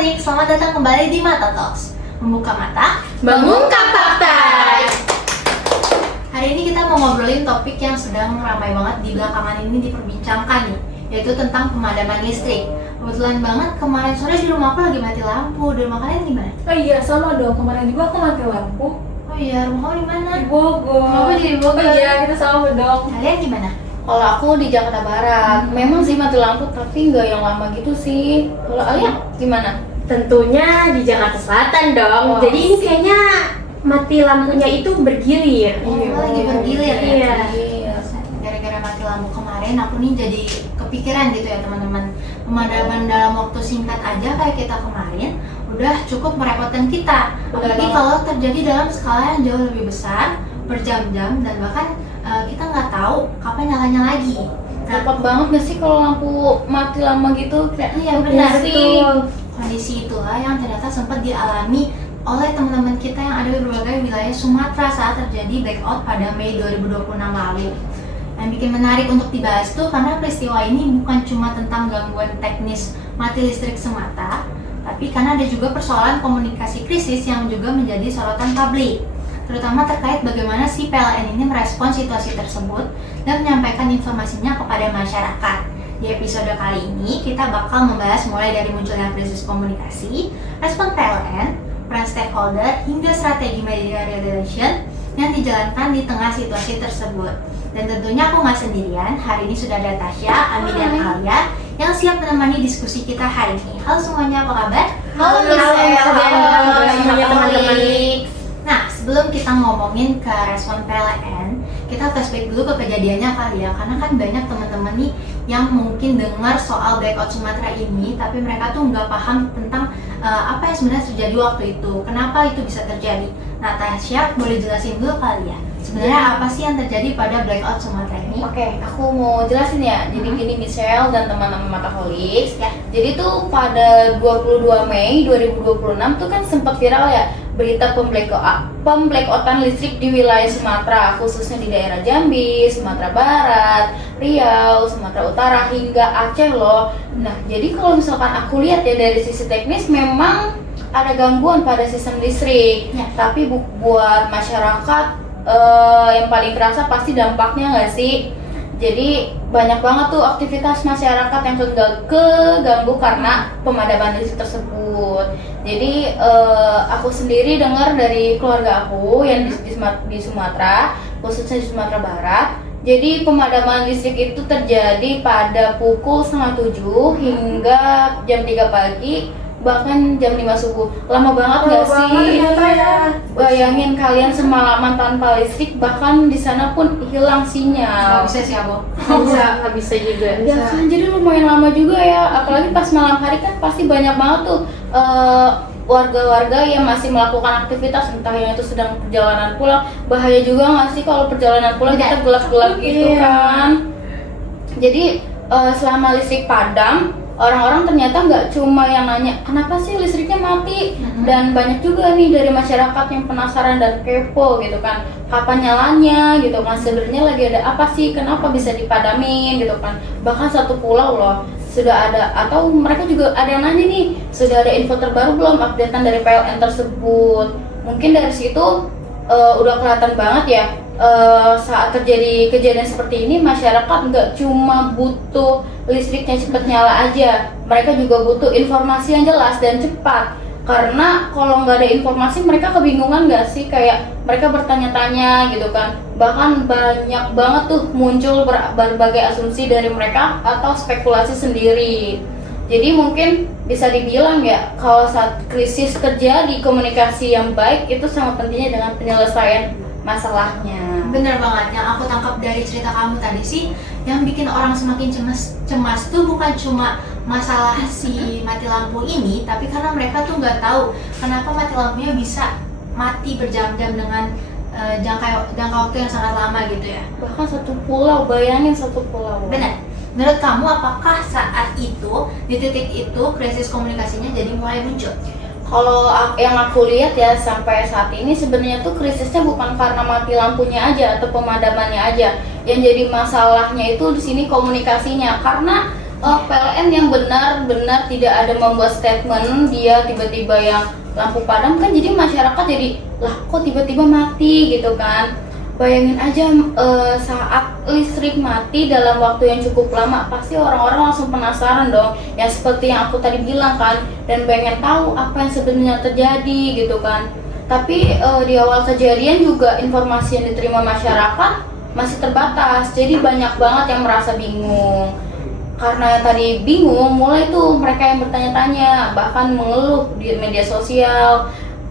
Mataholic, selamat datang kembali di Mata Talks. Membuka mata, Mengungkap fakta. Hari ini kita mau ngobrolin topik yang sedang ramai banget di belakangan ini diperbincangkan nih, yaitu tentang pemadaman listrik. Kebetulan banget kemarin sore di rumah aku lagi mati lampu. Di rumah kalian gimana? Oh iya, sama dong. Kemarin juga aku mati lampu. Oh iya, rumah kamu di mana? Di Bogor. Aku di Bogor. Oh iya, kita sama dong. Kalian gimana? Kalau aku di Jakarta Barat, memang sih mati lampu tapi nggak yang lama gitu sih. Kalau Alia gimana? Tentunya di Jakarta Selatan dong. Wah. Jadi ini kayaknya mati lampunya itu bergilir. Oh, lagi bergilir ya? Iya. Gara-gara mati lampu kemarin, aku nih jadi kepikiran gitu ya teman-teman. Pemadaman dalam waktu singkat aja kayak kita kemarin udah cukup merepotkan kita. Apalagi kalau terjadi dalam skala yang jauh lebih besar, berjam-jam, dan bahkan kita nggak tahu kapan nyalanya lagi. Repot banget nggak sih kalau lampu mati lama gitu? Kayak Iya benar sih. Betul. Kondisi itulah yang ternyata sempat dialami oleh teman-teman kita yang ada di berbagai wilayah Sumatera saat terjadi blackout pada Mei 2026 lalu. Yang bikin menarik untuk dibahas tuh karena peristiwa ini bukan cuma tentang gangguan teknis mati listrik semata, tapi karena ada juga persoalan komunikasi krisis yang juga menjadi sorotan publik, terutama terkait bagaimana si PLN ini merespons situasi tersebut dan menyampaikan informasinya kepada masyarakat. Di episode kali ini kita bakal membahas mulai dari munculnya krisis komunikasi, respon PLN, peran stakeholder, hingga strategi media relation yang dijalankan di tengah situasi tersebut. Dan tentunya aku nggak sendirian, hari ini sudah ada Tasya, Ami, dan Alia yang siap menemani diskusi kita hari ini. Halo semuanya, apa kabar? Halo Michelle, halo semuanya teman-teman. Nah, sebelum kita ngomongin ke respon PLN, kita flashback dulu ke kejadiannya kali ya, karena kan banyak teman-teman nih yang mungkin dengar soal blackout Sumatera ini, tapi mereka tuh nggak paham tentang apa yang sebenarnya terjadi waktu itu, kenapa itu bisa terjadi. Nah, Tasya boleh jelasin dulu kali ya, sebenarnya apa sih yang terjadi pada blackout Sumatera ini? Oke, aku mau jelasin ya. Jadi gini Michelle dan teman-teman Mataholics. Ya. Jadi tuh pada 22 Mei 2026 tuh kan sempat viral ya berita pemblackoutan listrik di wilayah Sumatera, khususnya di daerah Jambi, Sumatera Barat, Riau, Sumatera Utara hingga Aceh loh. Nah, jadi kalau misalkan aku lihat ya dari sisi teknis memang ada gangguan pada sistem listrik. Ya. Tapi buat masyarakat yang paling kerasa pasti dampaknya nggak sih? Jadi banyak banget tuh aktivitas masyarakat yang keganggu karena pemadaman listrik tersebut. Jadi aku sendiri dengar dari keluarga aku yang di Sumatera, khususnya di Sumatera Barat. Jadi pemadaman listrik itu terjadi pada pukul 6:30 hingga jam 3 pagi, bahkan jam 5 subuh. Lama banget nggak sih? Ya. Bayangin kalian semalaman tanpa listrik, bahkan di sana pun hilang sinyal. Nggak bisa sih aku. Nggak bisa juga. Ya kan, jadi lumayan lama juga ya. Apalagi pas malam hari kan pasti banyak banget tuh warga-warga yang masih melakukan aktivitas, entah yang itu sedang perjalanan pulang. Bahaya juga nggak sih kalau perjalanan pulang kita gelap-gelap gitu kan? Jadi selama listrik padam, orang-orang ternyata nggak cuma yang nanya kenapa sih listriknya mati, dan banyak juga nih dari masyarakat yang penasaran dan kepo gitu kan, kapan nyalanya gitu kan, sebenarnya lagi ada apa sih, kenapa bisa dipadamin gitu kan. Bahkan satu pulau loh sudah ada, atau mereka juga ada yang nanya nih, sudah ada info terbaru belum updatean dari PLN tersebut. Mungkin dari situ udah kelihatan banget ya saat terjadi kejadian seperti ini, masyarakat nggak cuma butuh listriknya cepat nyala aja, mereka juga butuh informasi yang jelas dan cepat. Karena kalau nggak ada informasi mereka kebingungan nggak sih, kayak mereka bertanya-tanya gitu kan. Bahkan banyak banget tuh muncul berbagai asumsi dari mereka atau spekulasi sendiri. Jadi mungkin bisa dibilang ya, kalau saat krisis terjadi, komunikasi yang baik itu sangat pentingnya dengan penyelesaian masalahnya. Bener banget, yang aku tangkap dari cerita kamu tadi sih, yang bikin orang semakin cemas tuh bukan cuma masalah si mati lampu ini, tapi karena mereka tuh nggak tahu kenapa mati lampunya bisa mati berjam-jam dengan jangka waktu yang sangat lama gitu ya. Bahkan satu pulau, bayangin satu pulau. Benar. Menurut kamu apakah saat itu, di titik itu, krisis komunikasinya jadi mulai muncul? Kalau yang aku lihat ya sampai saat ini sebenarnya tuh krisisnya bukan karena mati lampunya aja atau pemadamannya aja. Yang jadi masalahnya itu di sini komunikasinya, karena PLN yang benar-benar tidak ada membuat statement dia tiba-tiba yang lampu padam kan, jadi masyarakat jadi lah kok tiba-tiba mati gitu kan. Bayangin aja saat listrik mati dalam waktu yang cukup lama, pasti orang-orang langsung penasaran dong, ya seperti yang aku tadi bilang kan, dan pengen tahu apa yang sebenarnya terjadi gitu kan. Tapi di awal kejadian juga informasi yang diterima masyarakat masih terbatas, jadi banyak banget yang merasa bingung. Karena yang tadi bingung, mulai tuh mereka yang bertanya-tanya, bahkan mengeluh di media sosial.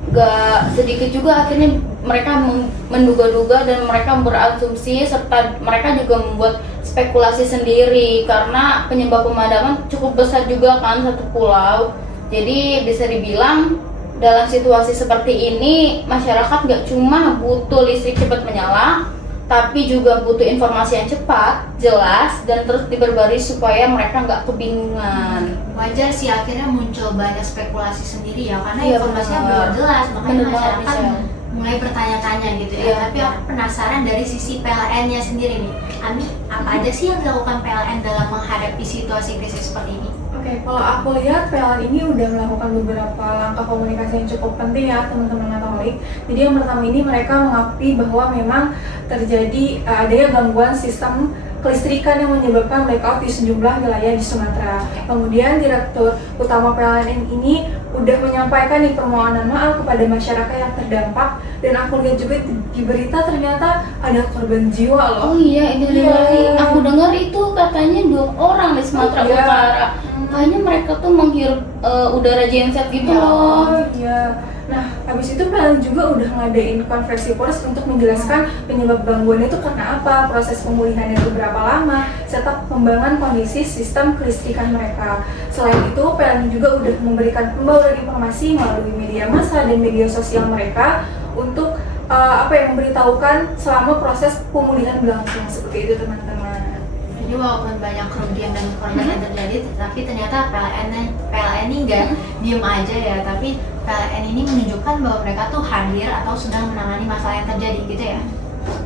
Gak sedikit juga akhirnya mereka menduga-duga dan mereka berasumsi, serta mereka juga membuat spekulasi sendiri karena penyebab pemadaman cukup besar juga kan, satu pulau. Jadi bisa dibilang dalam situasi seperti ini masyarakat gak cuma butuh listrik cepat menyala, tapi juga butuh informasi yang cepat, jelas, dan terus diperbarui supaya mereka nggak kebingungan. Wajar sih akhirnya muncul banyak spekulasi sendiri ya, karena Iya, informasinya benar. belum jelas, makanya Benar banget, masyarakat Michelle. mulai bertanya-tanya gitu ya. Iya, Tapi iya. aku penasaran dari sisi PLN-nya sendiri nih, Ami, apa aja sih yang dilakukan PLN dalam menghadapi situasi krisis seperti ini? Oke, kalau aku lihat PLN ini udah melakukan beberapa langkah komunikasi yang cukup penting ya teman-teman Katolik. Jadi yang pertama ini mereka mengakui bahwa memang terjadi adanya gangguan sistem kelistrikan yang menyebabkan blackout di sejumlah wilayah di Sumatera. Kemudian Direktur Utama PLN ini udah menyampaikan nih permohonan maaf kepada masyarakat yang terdampak, dan aku lihat juga di berita ternyata ada korban jiwa loh. Oh iya, ini Iya. aku dengar itu katanya 2 orang di Sumatera Iya. Utara. Kayaknya mereka tuh menghirup udara genset gitu loh. Oh iya. Nah, habis itu PLN juga udah ngadain konferensi pers untuk menjelaskan penyebab gangguan itu karena apa, proses pemulihannya itu berapa lama, serta pengembangan kondisi sistem kelistrikan mereka. Selain itu, PLN juga udah memberikan pembauran informasi melalui media massa dan media sosial mereka untuk memberitahukan selama proses pemulihan berlangsung, seperti itu teman-teman. Jadi walaupun banyak kerugian dan korban yang terjadi, tapi ternyata PLN ini nggak diem aja ya, tapi PLN ini menunjukkan bahwa mereka tuh hadir atau sedang menangani masalah yang terjadi gitu ya.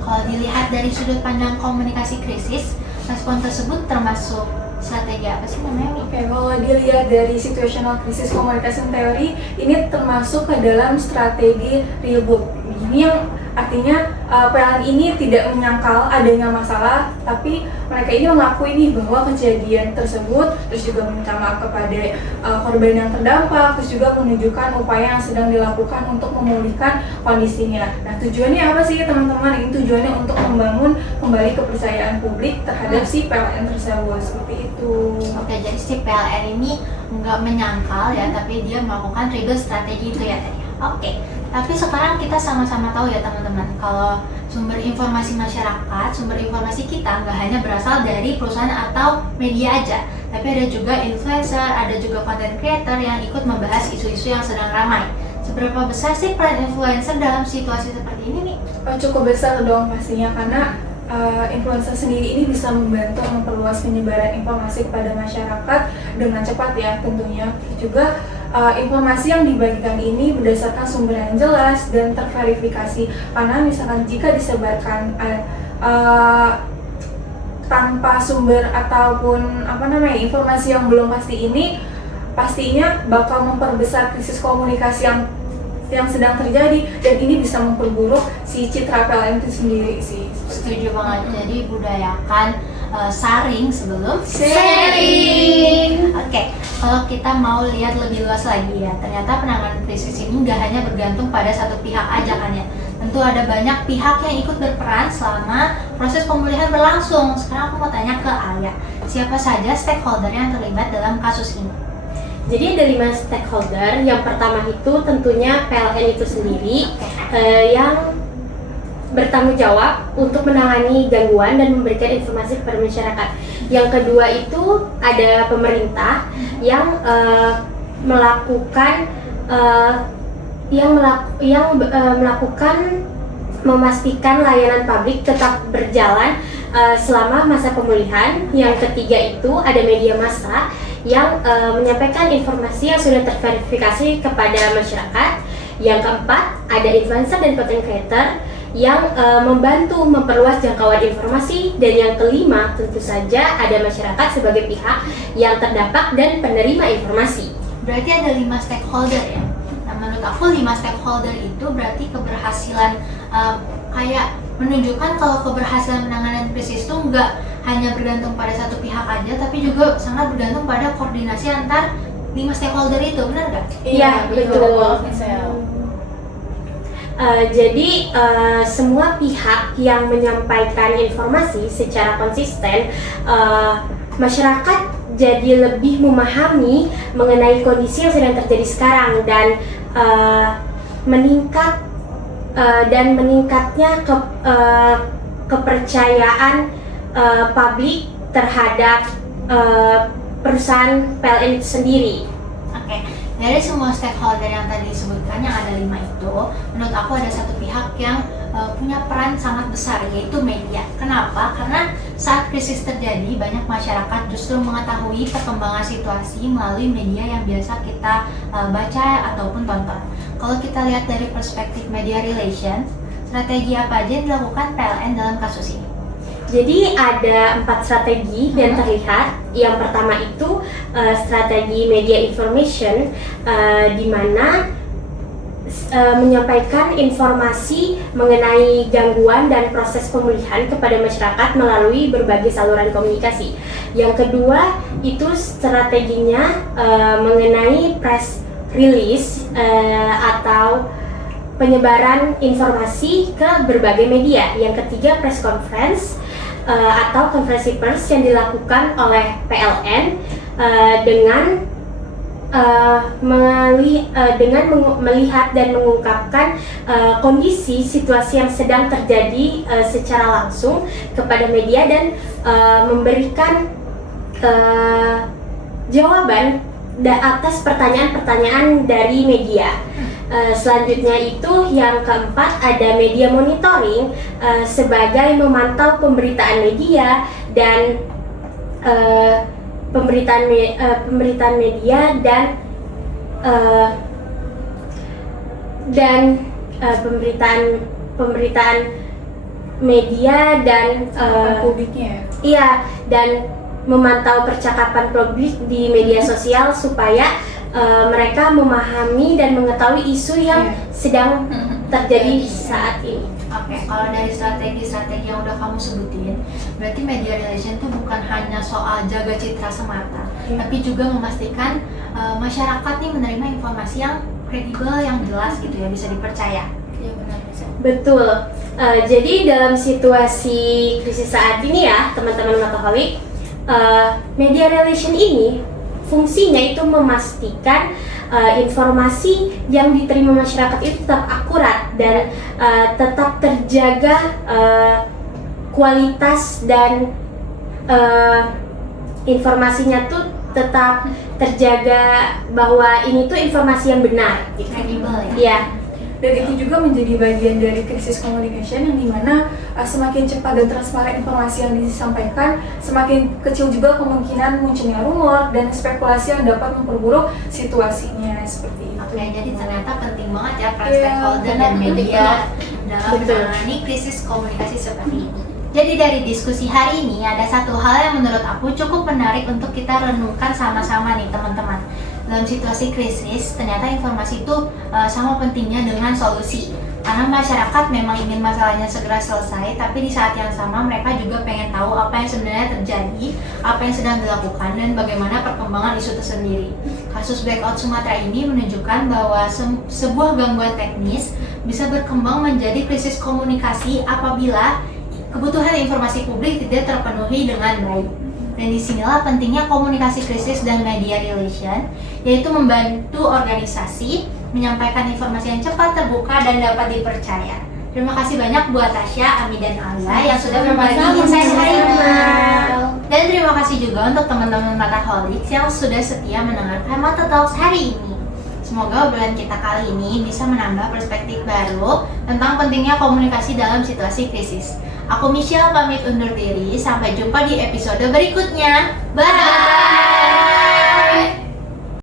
Kalau dilihat dari sudut pandang komunikasi krisis, respon tersebut termasuk strategi apa sih namanya, Mi? Oke, kalau dilihat dari situational crisis communication theory, ini termasuk ke dalam strategi reboot. Ini yang artinya PLN ini tidak menyangkal adanya masalah, tapi mereka ini mengakui nih bahwa kejadian tersebut, terus juga meminta maaf kepada korban yang terdampak, terus juga menunjukkan upaya yang sedang dilakukan untuk memulihkan kondisinya. Nah, tujuannya apa sih teman-teman? Ini tujuannya untuk membangun kembali kepercayaan publik terhadap si PLN tersebut, seperti itu. Oke, jadi si PLN ini nggak menyangkal ya, tapi dia melakukan rebuild strategi itu ya tadi. Oke, tapi sekarang kita sama-sama tahu ya teman-teman, kalau sumber informasi masyarakat, sumber informasi kita nggak hanya berasal dari perusahaan atau media aja, tapi ada juga influencer, ada juga content creator yang ikut membahas isu-isu yang sedang ramai. Seberapa besar sih peran influencer dalam situasi seperti ini nih? Cukup besar dong pastinya, karena influencer sendiri ini bisa membantu memperluas penyebaran informasi kepada masyarakat dengan cepat ya tentunya. Juga informasi yang dibagikan ini berdasarkan sumber yang jelas dan terverifikasi, karena misalkan jika disebarkan tanpa sumber ataupun informasi yang belum pasti ini, pastinya bakal memperbesar krisis komunikasi yang sedang terjadi, dan ini bisa memperburuk si citra PLN itu sendiri sih. Setuju banget, jadi budayakan saring sebelum Sharing. Oke, kalau kita mau lihat lebih luas lagi ya, ternyata penanganan krisis ini nggak hanya bergantung pada satu pihak aja kan ya. Tentu ada banyak pihak yang ikut berperan selama proses pemulihan berlangsung. Sekarang aku mau tanya ke Alia, siapa saja stakeholder yang terlibat dalam kasus ini? Jadi ada 5 stakeholder. Yang pertama itu tentunya PLN itu sendiri yang bertanggung jawab untuk menangani gangguan dan memberikan informasi kepada masyarakat. Yang kedua itu ada pemerintah yang melakukan memastikan layanan publik tetap berjalan selama masa pemulihan. Yang ketiga itu ada media massa yang menyampaikan informasi yang sudah terverifikasi kepada masyarakat. Yang keempat ada influencer dan content creator yang membantu memperluas jangkauan informasi, dan yang kelima tentu saja ada masyarakat sebagai pihak yang terdampak dan penerima informasi. Berarti ada 5 stakeholder ya. Nah, menurut aku 5 stakeholder itu berarti keberhasilan kayak menunjukkan kalau keberhasilan penanganan krisis itu nggak hanya bergantung pada satu pihak aja, tapi juga sangat bergantung pada koordinasi antar 5 stakeholder itu, benar nggak? Iya, betul. Jadi semua pihak yang menyampaikan informasi secara konsisten, masyarakat jadi lebih memahami mengenai kondisi yang sedang terjadi sekarang, dan meningkatnya kepercayaan publik terhadap perusahaan PLN itu sendiri. Oke, dari semua stakeholder yang tadi disebutkan yang ada 5 itu, menurut aku ada satu pihak yang punya peran sangat besar, yaitu media. Kenapa? Karena saat krisis terjadi, banyak masyarakat justru mengetahui perkembangan situasi melalui media yang biasa kita baca ataupun tonton. Kalau kita lihat dari perspektif media relations, strategi apa aja yang dilakukan PLN dalam kasus ini? Jadi ada 4 strategi yang terlihat. Yang pertama itu strategi media information, di mana menyampaikan informasi mengenai gangguan dan proses pemulihan kepada masyarakat melalui berbagai saluran komunikasi. Yang kedua itu strateginya mengenai press release atau penyebaran informasi ke berbagai media. Yang ketiga press conference atau konferensi pers yang dilakukan oleh PLN dengan melihat dan mengungkapkan kondisi situasi yang sedang terjadi secara langsung kepada media, dan memberikan jawaban atas pertanyaan-pertanyaan dari media. Selanjutnya itu yang keempat ada media monitoring, sebagai memantau pemberitaan media dan pemberitaan media dan pemberitaan media dan publiknya ya? Iya, dan memantau percakapan publik di media sosial supaya mereka memahami dan mengetahui isu yang sedang terjadi saat ini. Oke, kalau dari strategi-strategi yang udah kamu sebutin, berarti media relation itu bukan hanya soal jaga citra semata, tapi juga memastikan masyarakat nih menerima informasi yang kredibel, yang jelas gitu ya, bisa dipercaya. Iya benar, bisa. Betul. Jadi dalam situasi krisis saat ini ya, teman-teman Matoholik, media relation ini fungsinya itu memastikan informasi yang diterima masyarakat itu tetap akurat dan tetap terjaga kualitas, dan informasinya tuh tetap terjaga bahwa ini tuh informasi yang benar, Kredibel ya? Iya. Dan itu juga menjadi bagian dari krisis communication, yang dimana semakin cepat dan transparan informasi yang disampaikan, semakin kecil juga kemungkinan munculnya rumor dan spekulasi yang dapat memperburuk situasinya, seperti itu. Oke, jadi ternyata penting banget ya peran stakeholder dan media dalam menangani krisis komunikasi seperti ini. Jadi dari diskusi hari ini ada satu hal yang menurut aku cukup menarik untuk kita renungkan sama-sama nih teman-teman. Dalam situasi krisis, ternyata informasi itu sama pentingnya dengan solusi. Karena masyarakat memang ingin masalahnya segera selesai, tapi di saat yang sama mereka juga pengen tahu apa yang sebenarnya terjadi, apa yang sedang dilakukan, dan bagaimana perkembangan isu itu sendiri. Kasus Blackout Sumatera ini menunjukkan bahwa sebuah gangguan teknis bisa berkembang menjadi krisis komunikasi apabila kebutuhan informasi publik tidak terpenuhi dengan baik. Dan disinilah pentingnya komunikasi krisis dan media relation, yaitu membantu organisasi menyampaikan informasi yang cepat, terbuka, dan dapat dipercaya. Terima kasih banyak buat Tasya, Ami, dan Alia yang sudah berbagi insight hari ini. Dan terima kasih juga untuk teman-teman Mataholics yang sudah setia mendengarkan Mata Talks hari ini. Semoga obrolan kita kali ini bisa menambah perspektif baru tentang pentingnya komunikasi dalam situasi krisis. Aku Michelle pamit undur diri, sampai jumpa di episode berikutnya. Bye!